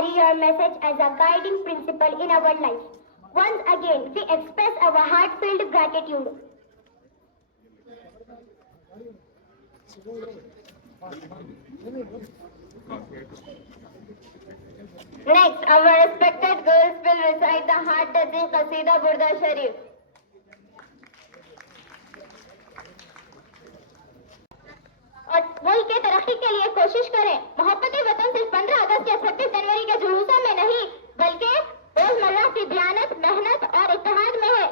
carry your message as a guiding principle in our life. Once again, we express our heartfelt gratitude. Next, our respected girls will recite the heart-touching Qasida Burda Sharif. और मुल्क के तरक्की के लिए कोशिश करें। मोहब्बत वतन सिर्फ 15 अगस्त या 26 जनवरी के जुलूसों में नहीं, बल्कि रोजमर्रा की दयानत, मेहनत और इत्तेहाद में है।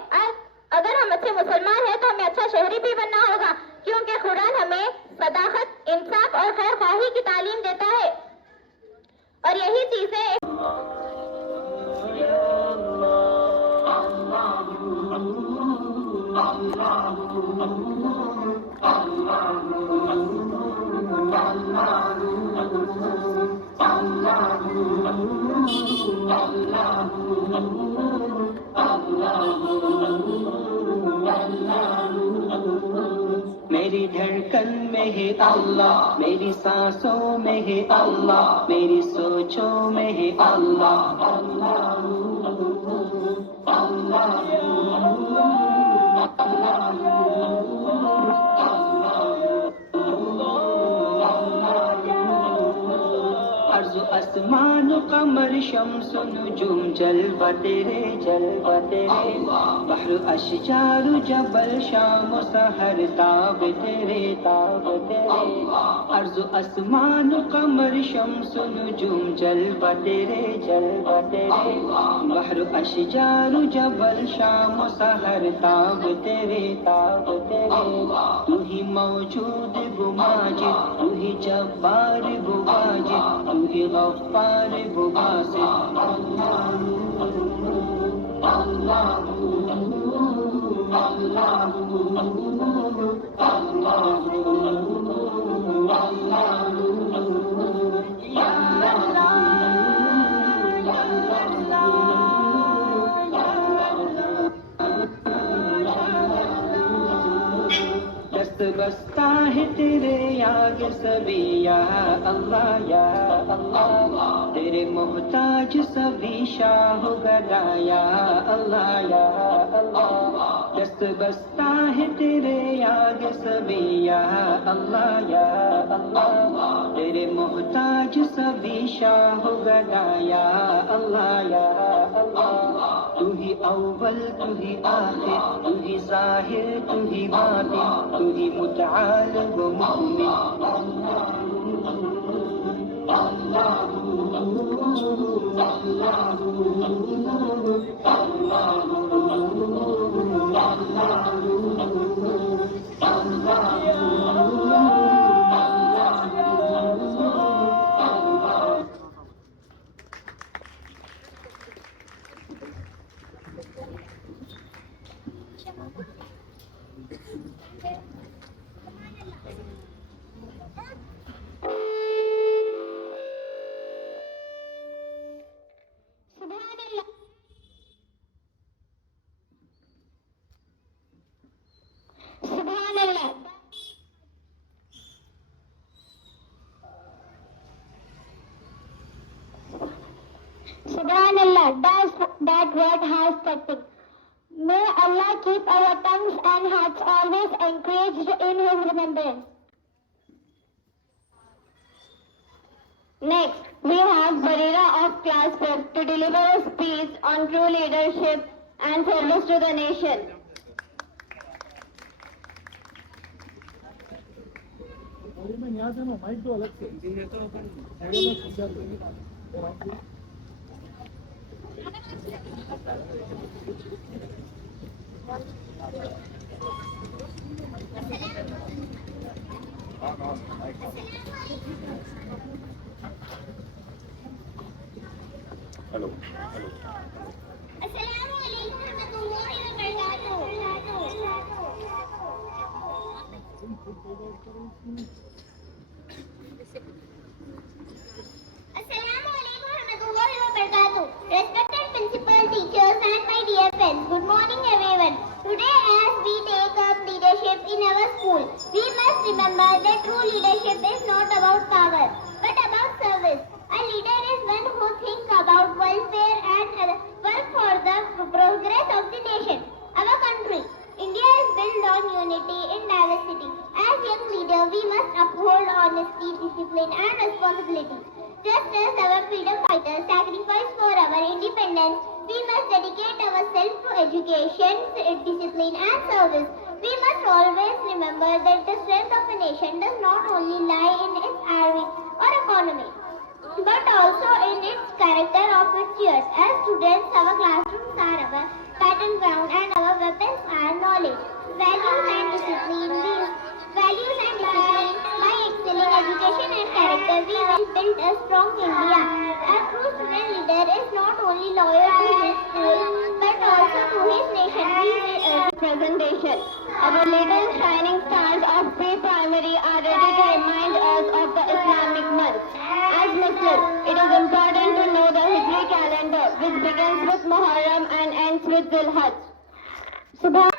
अगर हम अच्छे मुसलमान हैं तो हमें अच्छा शहरी भी बनना होगा, क्योंकि कुरान हमें सदाकत, इंसाफ और खैर ख्वाही की तालीम देता है। और यही चीजें मेरी धड़कन में है अल्लाह, मेरी सांसों में है अल्लाह, मेरी सोचों में है अल्लाह। अर्ज़ आसमान कमर शम्स नुजूम जलवा तेरे बहर अशजार जबल शाम सहर ताब तेरे अर्ज़ आसमान कमर शम्स नुजूम जलवा तेरे बहर अशजार जबल शाम सहर ताब तेरे तू ही मौजूद वो माजिद, तू ही जब्बार वो वाजिद, तू ही गफ्फार वो वासिद। बसता है तेरे आगे सभी या अल्लाह, तेरे मोहताज सभी शाह गदा या अल्लाह। दस्त बसता है तेरे आगे सभी या अल्लाह, तेरे मोहताज सभी शाह गदा या अल्लाह। तू ही अव्वल, तू ही आखिर, तू ही ज़ाहिर, तू ही बातिन, तू ही मुतआल व Mumin. Subhanallah, that word has touching. May Allah keep our tongues and hearts always encouraged in His remembrance. Next, we have Barira of Class 4 to deliver a speech on true leadership and service to the nation. Hello. Assalamualaikum warahmatullahi wabarakatuh. Assalamualaikum warahmatullahi wabarakatuh. Respected principal, teachers and my dear friends, good morning everyone. Today as we take up leadership in our school, we must remember that true leadership is not about power, but about service. A leader is one who thinks progress of the nation. Our country, India, is built on unity in diversity. As young leaders, we must uphold honesty, discipline, and responsibility. Just as our freedom fighters sacrificed for our independence, we must dedicate ourselves to education, discipline, and service. We must always remember that the strength of a nation does not only lie in its army or economy, but also in its character of its youth. As students, our classrooms are our battle ground and our weapons are knowledge. Values and discipline. By excelling education and character, we will build a strong India. A true student leader is not only loyal to his school, but also to his nation. We will presentation. Our little shining stars of pre-primary are ready to remind us of the Islamic month. As Muslims, it is important to know the Hijri calendar, which begins with Muharram and ends with Dhul Hajj. Subhan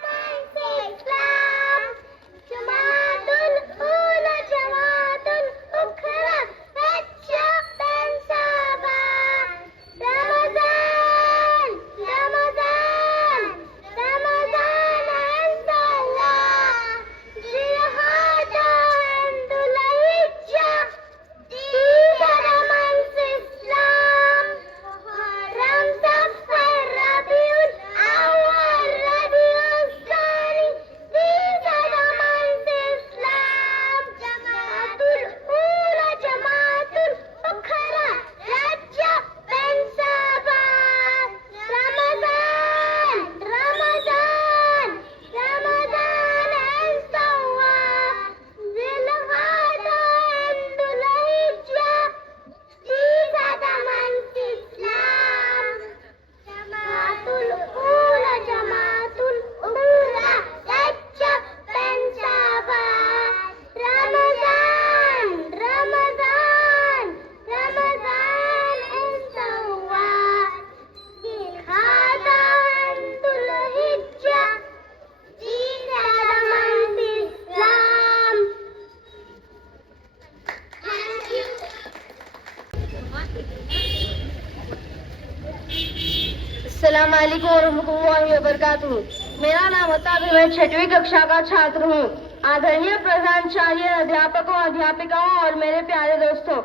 अस्सलाम वालेकुम रहमतुल्लाहि व बरकातुहू। मेरा नाम अताब है, मैं 6वीं कक्षा का छात्र हूँ। आदरणीय प्रधानाचार्य, अध्यापकों, अध्यापिकाओं और मेरे प्यारे दोस्तों,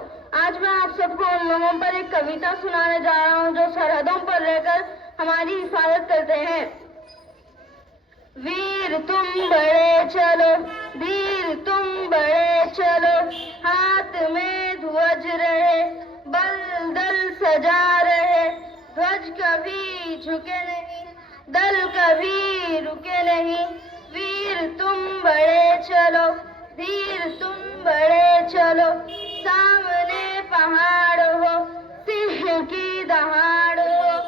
आज मैं आप सबको उन लोगों पर एक कविता सुनाने जा रहा हूँ जो सरहदों पर रहकर हमारी हिफाजत करते हैं। वीर तुम बड़े चलो, धीर तुम बड़े चलो, हाथ में ध्वज रहे, बल दल सजा रहे, ध्वज कभी झुके नहीं, दल कभी रुके नहीं। वीर तुम बड़े चलो, धीर तुम बड़े चलो, सामने पहाड़ हो, सिंह की दहाड़ हो,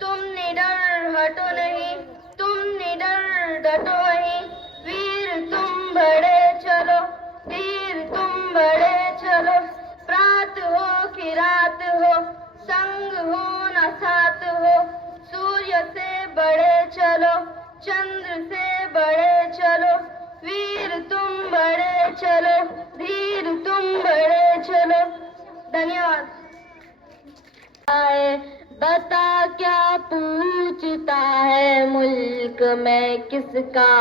तुम निडर हटो नहीं, तुम निडर डटो नहीं। वीर तुम बड़े चलो, धीर तुम बड़े चलो, प्रात हो कि रात हो, संग हो न साथ हो, सूर्य से बड़े चलो, चंद्र से बड़े चलो। वीर तुम बड़े चलो, धीर तुम बड़े चलो। धन्यवाद। बता क्या पूछता है, मुल्क में किसका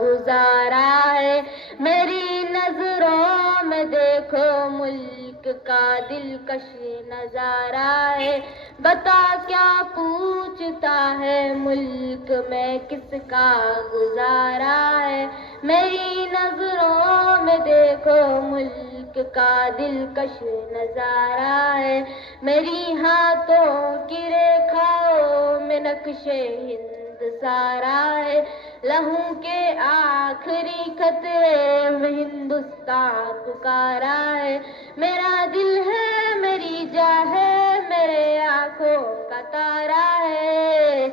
गुजारा है, मेरी नजरों में देखो मुल्क का दिलकश नजारा है। बता क्या पूछता है, मुल्क में किसका गुजारा है, मेरी नजरों में देखो मुल्क का दिलकश नजारा है। मेरी हाथों की रेखाओं में नक्शे हिंद सारा है, लहू के आखिरी खतरे में हिंदुस्तान पुकारा है। मेरा दिल है, मेरी जान है, मेरे आंखों का तारा है।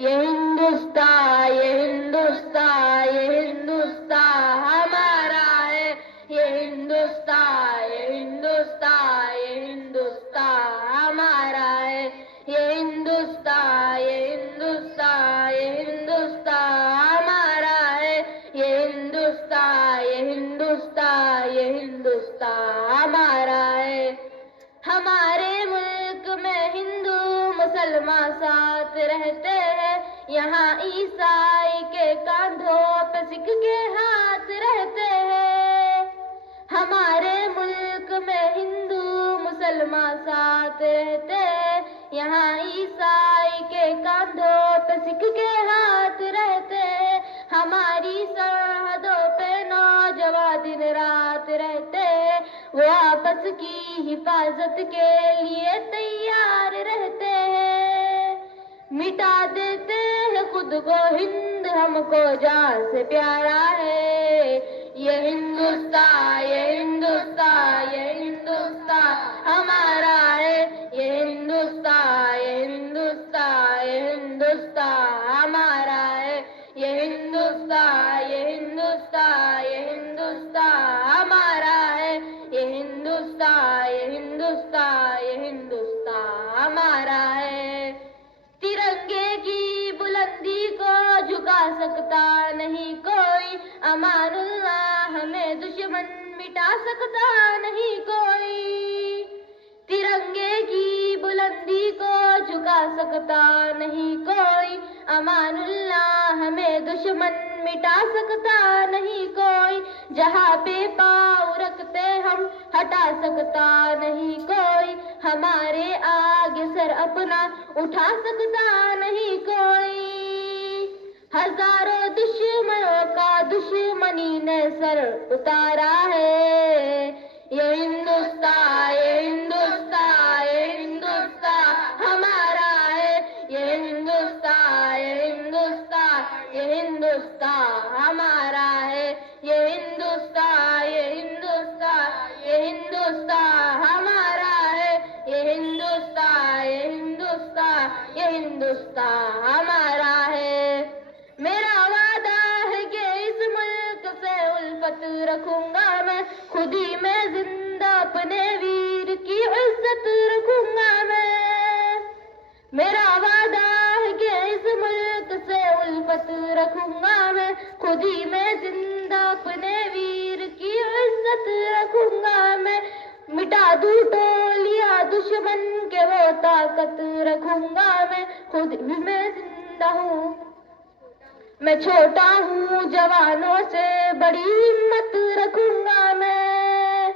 ये हिंदुस्तान, ये हिंदुस्तान, ये हिंदुस्तान हमारा है। ये हिंदुस्तान, ये हिंदुस्तान, ये हिंदुस्तान हमारा है। ये हिंदुस्तान, ये हिंदुस्तान, ये हिंदुस्तान हमारा है। ये हिंदुस्तान, ये हिंदुस्तान, ये हिंदुस्तान हमारा है। हमारे मुल्क में हिंदू मुसलमान मुसलमान साथ रहते हैं, यहाँ ईसाई के कांधों पे सिख के हाथ रहते हैं। हमारे मुल्क में हिंदू मुसलमान साथ रहते हैं, यहाँ ईसाई के कांधों पे सिख के हाथ रहते हैं। हमारी सरहदों पे नौजवान दिन रात रहते हैं, वो आपस की हिफाजत के लिए तैयार रहते हैं। मिटा देते हैं खुद को हिंद, हमको जान से प्यारा है। ये हिंदुस्तान, ये हिंदुस्तान, ये हिंदुस्तान हमारा है। ये हिंदुस्तान, ये हिंदुस्तान, ये हिंदुस्तान हमारा है। ये हिंदुस्तान, ये हिंदुस्तान, ये हिंदुस्तान हमारा है। ये हिंदुस्तान, ये हिंदुस्तान, ये हिंदुस्तान हमारा है। तिरंगे की बुलंदी को झुका सकता नहीं कोई, अमानुल्लाह हमें दुश्मन मिटा सकता नहीं कोई। तिरंगे की बुलंदी को झुका सकता नहीं कोई, अमानुल्लाह हमें दुश्मन मिटा सकता नहीं कोई। जहाँ पे पाँव रखते हम हटा सकता नहीं कोई, हमारे आगे सर अपना उठा सकता नहीं कोई। हजारों दुश्मनों का दुश्मनी ने सर उतारा है। ये हिंदुस्तान, ये हिंदुस्तान, ये हिंदुस्तान हमारा है। ये हिंदुस्तान, ये हिंदुस्तान, ये हिंदुस्तान हमारा है। ये हिंदुस्तान, ये हिंदुस्तान, ये हिंदुस्तान हमारा है। ये हिंदुस्तान, ये हिंदुस्तान, ये हिंदुस्तान हमारा है। मेरा वादा है कि इस मुल्क से उल्फत रखूंगा मैं, खुद ही मैं जिंदा अपने वीर की इज्जत रखूंगा मैं। मेरा वादा है कि इस मुल्क से उल्फत रखूंगा मैं, खुद ही मैं जिंदा अपने वीर की इज्जत रखूंगा मैं। मिटा दूं टोलियां दुश्मन के वो ताकत रखूंगा मैं, खुद भी मैं जिंदा हूँ। मैं छोटा हूँ जवानों से बड़ी हिम्मत रखूंगा मैं।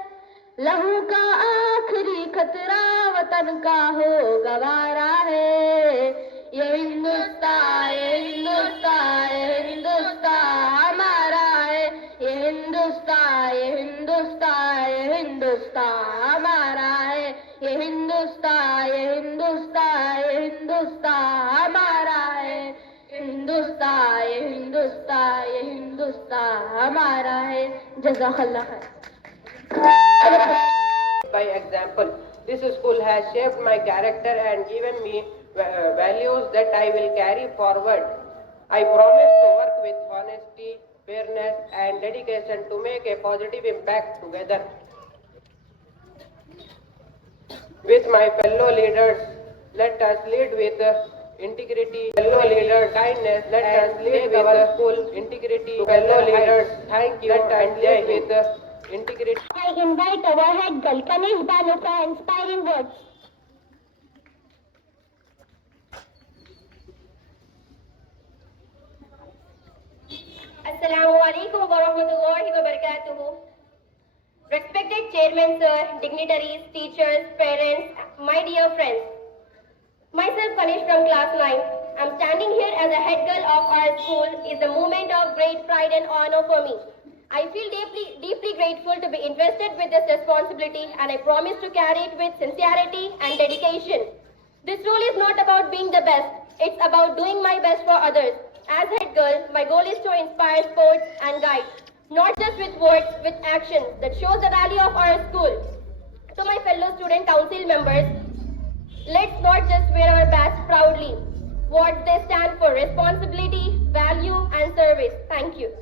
लहू का आखिरी खतरा वतन का हो गवारा है। ये हिंदुस्तान, ये हिंदुस्तान, ये हिंदुस्तान हमारा है। ये हिंदुस्तान, ये हिंदुस्तान, ये हिंदुस्तान हमारा है। ये हिंदुस्तान, ये हिंदुस्तान, ये हिंदुस्तान हमारा है। हिंदुस्तान, ये हिंदुस्तान, ये हिंदुस्तान हमारा है। जज़ाकल्लाह खैर। By example, this school has shaped my character and given me values that I will carry forward. I promise to work with honesty, fairness, and dedication to make a positive impact together. With my fellow leaders, let us lead with integrity. Fellow leaders, kindness, let us lead with our school integrity. Fellow leaders, thank you, let us lead with integrity. I invite our head girl Kanish Balu for inspiring words. Assalamu alaikum wa rahmatullahi wa barakatuhu. Respected chairman sir, dignitaries, teachers, parents, my dear friends. Myself Kanish from class 9. I'm standing here as a head girl of our school is a moment of great pride and honor for me. I feel deeply grateful to be invested with this responsibility, and I promise to carry it with sincerity and dedication. This role is not about being the best, it's about doing my best for others. As head girl, my goal is to inspire sports and guide, not just with words, with actions that shows the value of our school. So my fellow student council members, let's not just wear our badge proudly. What they stand for: responsibility, value and service. Thank you.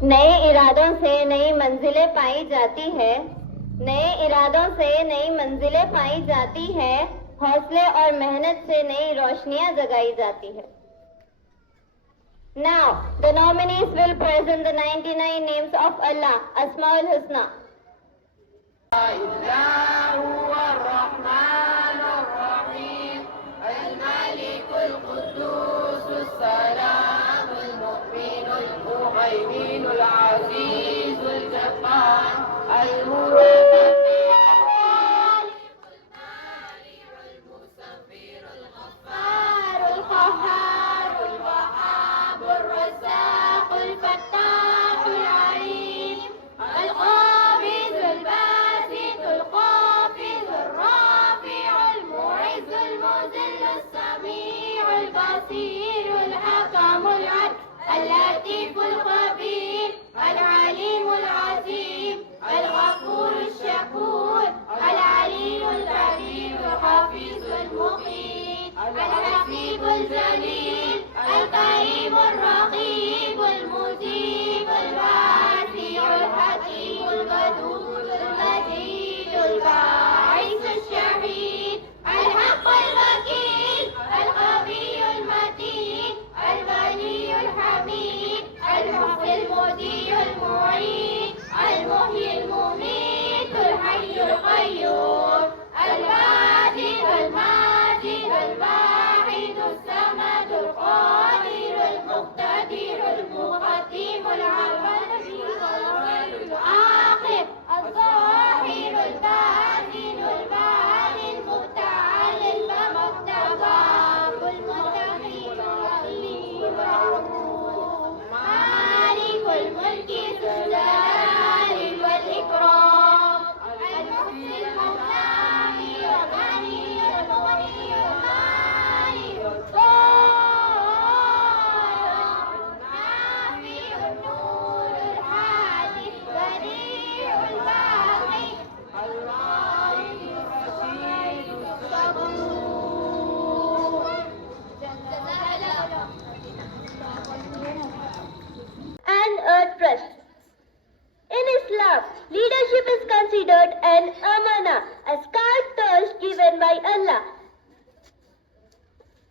नए इरादों से नई मंजिलें पाई जाती है, नए इरादों से नई मंजिलें पाई जाती है, हौसले और मेहनत से नई रोशनियां जगाई जाती है. Now, the nominees will present the 99 names of Allah, Asmaul Husna. القهار الوهاب الرزاق الفتاح العليم القابض الباسط الخافض الرافع المعز المذل السميع البصير الحكم العدل اللطيف الخبير العليم العظيم الغفور الشكور العلي الكبير الحفيظ المقيت الحسيب الجليل الكريم الرقيب المجيب الواسع الحكيم الودود المجيد الباعث الشهيد الحق الوكيل القوي المتين الولي الحميد المحيي المذيع المعيد المحيي المميت الحي القيوم الواجد الماجد الواحد الصمد القادر المقتدر المقدم الأول الآخر الظاهر الباطن الباطن المتعال المقتضى المتقي العليم الرؤوف مالك الملك ذو الجلال والإكرام المحسن المغني الغني المغني المالي الضار النافي النور الهادي البديع الباقي الرحيم الرشيد الصبور And earth trust. In Islam, leadership is considered an amana, a scarce task given by Allah.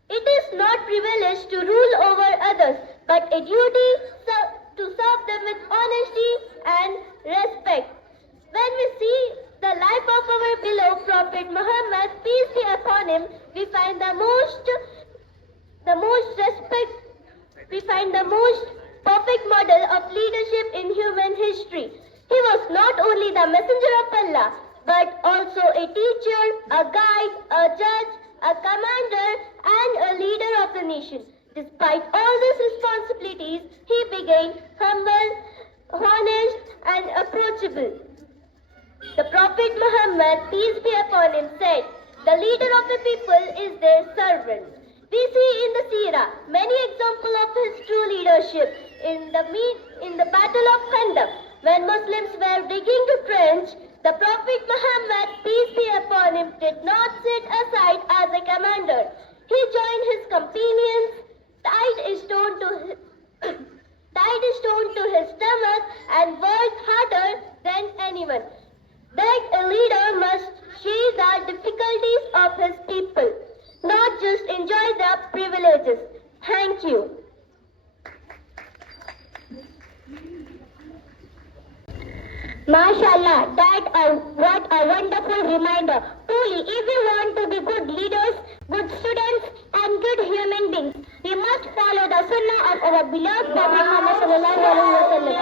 It is not privilege to rule over others, but a duty to serve them with honesty and respect. When we see the life of our beloved Prophet Muhammad, peace be upon him, we find the most perfect model of leadership in human history. He was not only the messenger of Allah, but also a teacher, a guide, a judge, a commander, and a leader of the nation. Despite all these responsibilities, he became humble, honest, and approachable. The Prophet Muhammad, peace be upon him, said, "The leader of the people is their servant." We see in the Seerah many examples of his true leadership. In the Battle of Khandaq, when Muslims were digging a trench, the Prophet Muhammad, peace be upon him, did not sit aside as a commander. He joined his companions, tied a stone to his stomach, and worked harder than anyone. That a leader must share the difficulties of his people, not just enjoy the privileges. Thank you. MashaAllah, what a wonderful reminder. Truly, if we want to be good leaders, good students, and good human beings, we must follow the sunnah of our beloved Prophet Muhammad sallallahu alaihi wasallam.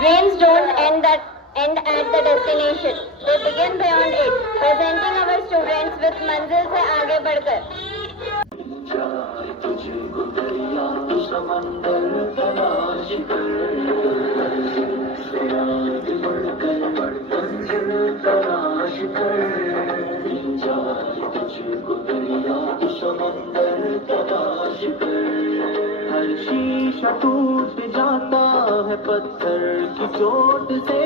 Dreams don't end at the destination. They begin beyond it. Presenting our students with मंजिल से आगे बढ़कर. हर शीशा टूट जाता है पत्थर की चोट से,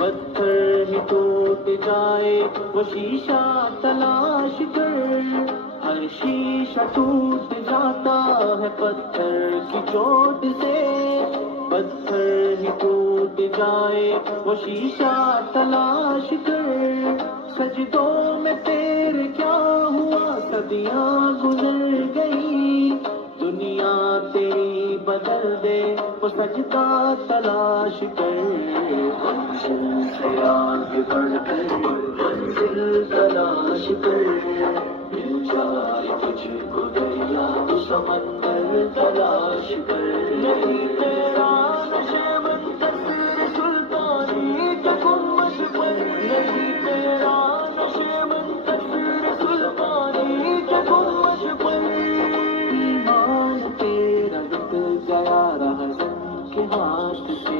पत्थर ही टूट जाए वो शीशा तलाश कर। हर शीशा टूट जाता है पत्थर की चोट से, पत्थर ही टूट जाए वो शीशा तलाश कर। सजदों में तेरे क्या हुआ, सदियां गुजर गई, दुनिया दुनिया तेरी बदल दे, वो सजदा तलाश कर, मंजिल से आगे बढ़कर मंजिल तलाश कर, मिल जाए तुझको दरिया तो समंदर तलाश कर, नहीं तेरा नशेमंद तस्वीर सुल्तानी के गुम्बद पर, नहीं तेरा नशेमंद तस्वीर सुल्तानी के गुम्बद पर, ईमान तेरा लुट गया रहज़न के हाथ से,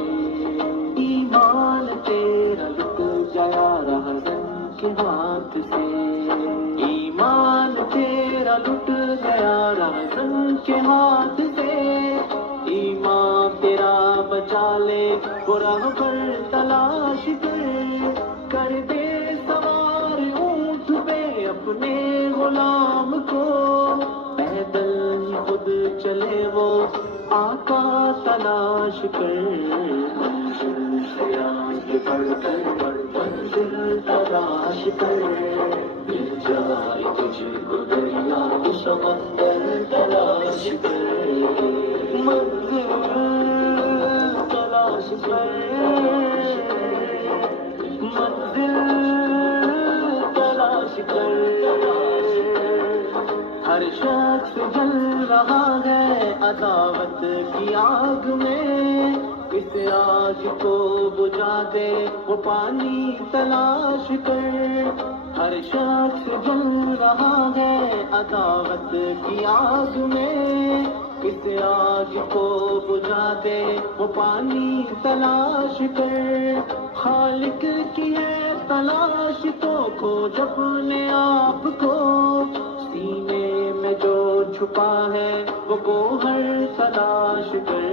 ईमान तेरा लुट गया रहज़न के हाथ से, ईमान तेरा लुट गया रहज़न के हाथ से, ईमान तेरा बचा ले वो राह पर तलाश कर दे सवार ऊंट पे अपने गुलाम को, पैदल ही खुद चले वो आका तलाश कर, मंजिल से आगे बढ़कर मंजिल तलाश कर, मिल जाए तुझको दरिया तो समंदर तलाश कर, मंजिल तलाश कर, मंजिल तलाश कर, हर शख्स जल रहा है अदावत की आग में, इस आग को बुझा दे वो पानी तलाश कर, हर शख्स जल रहा है अदावत की आग में, इस आग को बुझा दे वो पानी तलाश कर, खालिक की है तलाश तो खोज अपने आप को, सीने में जो छुपा है वो गोहर तलाश कर,